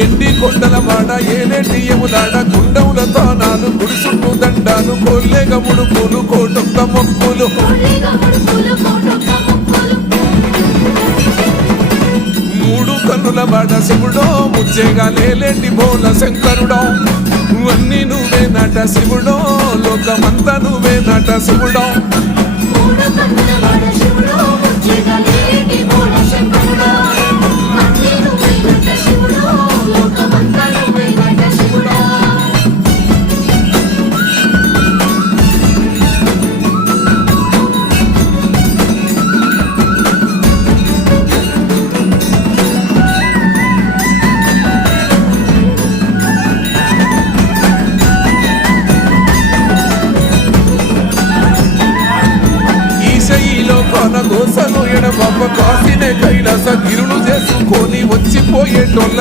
ఎండి కొండల వాడ ఏలేటి యములాడ గుండముల తానాలు గుడిసుట్టు దండాలు కొల్లేగ ముడుపులు కోటొక్క మొక్కులు మూడు కన్నుల వాడ శివుడో ముచ్చేగా లేలేటి బోల శంకరుడో అన్ని నువ్వే నట శివుడో లోకమంతా నువ్వే నట శివుడో గోసలు ఎడబాప కాసినే కైలాస గిరులు చేసుకొని వచ్చిపోయేటోళ్ళ